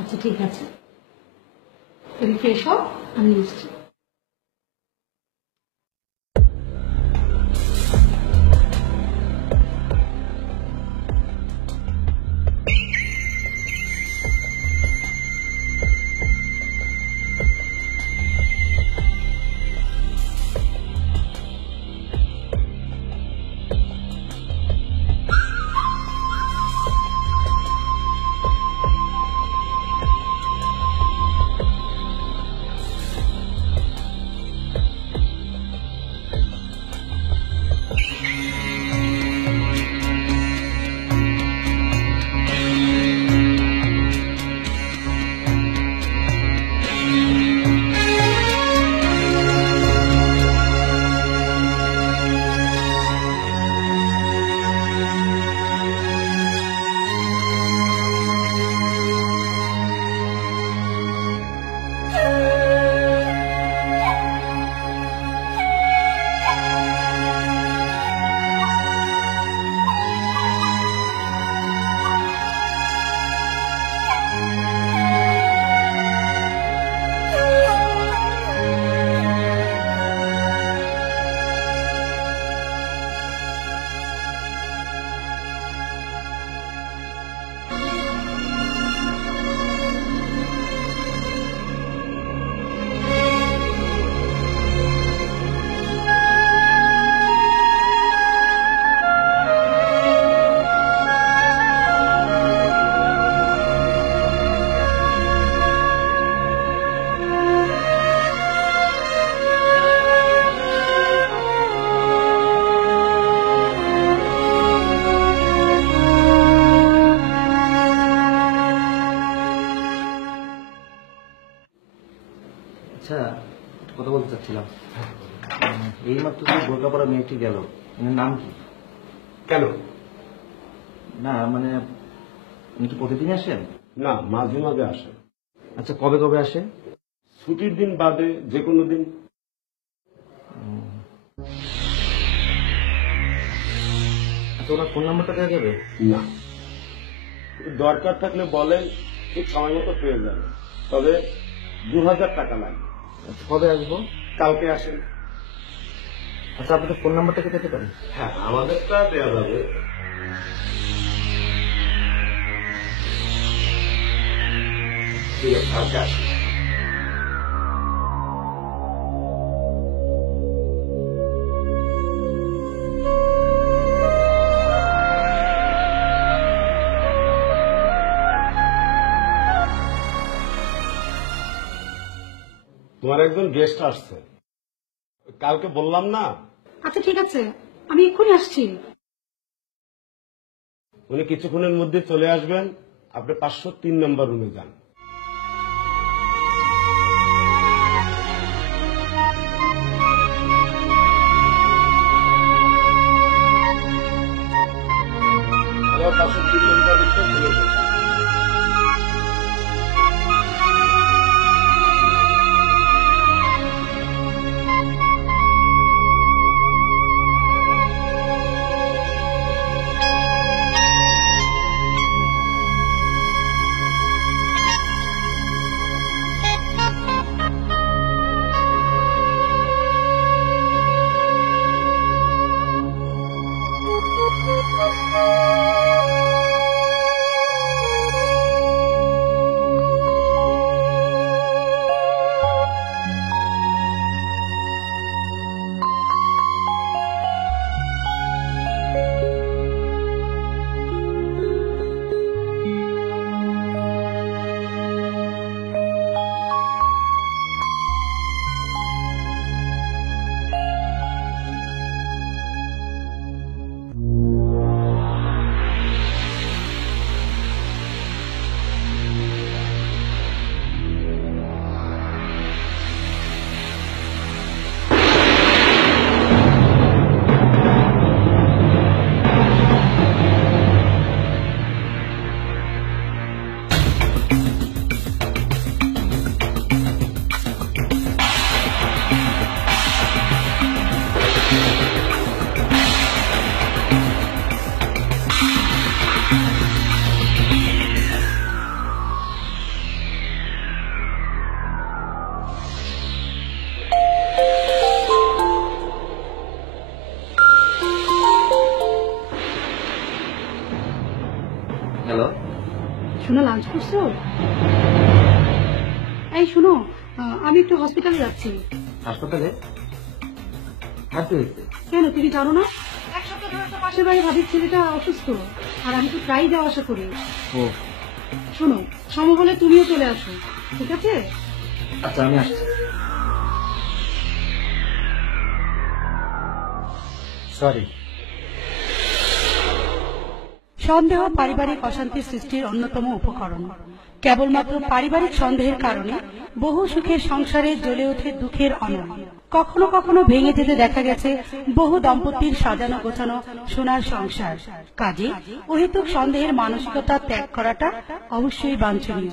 আচ্ছা ঠিক আছে, তুমি ফ্রেশ হও, আমি এসছি। আচ্ছা, কথা বলতে চাচ্ছিলাম। এইমাত্র যে বোরকা পরা মেয়েটি গেল, এর নাম কি? কেন? না মানে উনি কি প্রতিদিন আসেন? না, মাঝে মাঝে আসে। আচ্ছা, কবে কবে আসে? ছুটির দিন বাদে যে কোনো দিন। আচ্ছা, ওনার ফোন নাম্বারটা দেওয়া যাবে? না, দরকার থাকলে বলেন, ঠিক সময় মতো পেয়ে যাবে। তবে 2000 টাকা লাগবে। আচ্ছা, কবে আসবো? কালকে আসেন। আচ্ছা, আপনাদের ফোন নাম্বারটা কি পেতে পারি? হ্যাঁ, আমাদেরটা দেওয়া যাবে। ঠিক আছে, কালকে আসেন। তোমার একজন গেস্ট আসছে, কালকে বললাম না? আচ্ছা ঠিক আছে, আমি এক্ষুনি আসছি। উনি কিছুক্ষণের মধ্যে চলে আসবেন। আপনি 503 নম্বর রুমে যান। আবার 503 নম্বর রুমে চলে যান। হ্যালো, শোনো, লাঞ্চ করছো? এই শোনো, আমি একটু হসপিটালে যাচ্ছি। হাসপাতালে? আর কি হয়েছে? কেন, তুমি জানো না? এক সপ্তাহ ধরে তো পাশের বাড়ি ভাবির ছেলেটা অসুস্থ, আর আমি তো প্রায় যাওয়া আসা করি। ও শোনো, সময় হলে তুমিও চলে আসো, ঠিক আছে? আচ্ছা, আমি আসছি। সরি। সন্দেহ পারিবারিক অশান্তি সৃষ্টির অন্যতম উপকরণ। কেবলমাত্র পারিবারিক সন্দেহের কারণে বহু সুখের সংসারে জ্বলে ওঠে দুঃখের অনল। কখনো কখনো ভেঙে যেতে দেখা গেছে বহু দম্পতির সাজানো গোছানো সোনার সংসার। কাজে অহেতুক সন্দেহের মানসিকতা ত্যাগ করাটা অবশ্যই বাঞ্ছনীয়।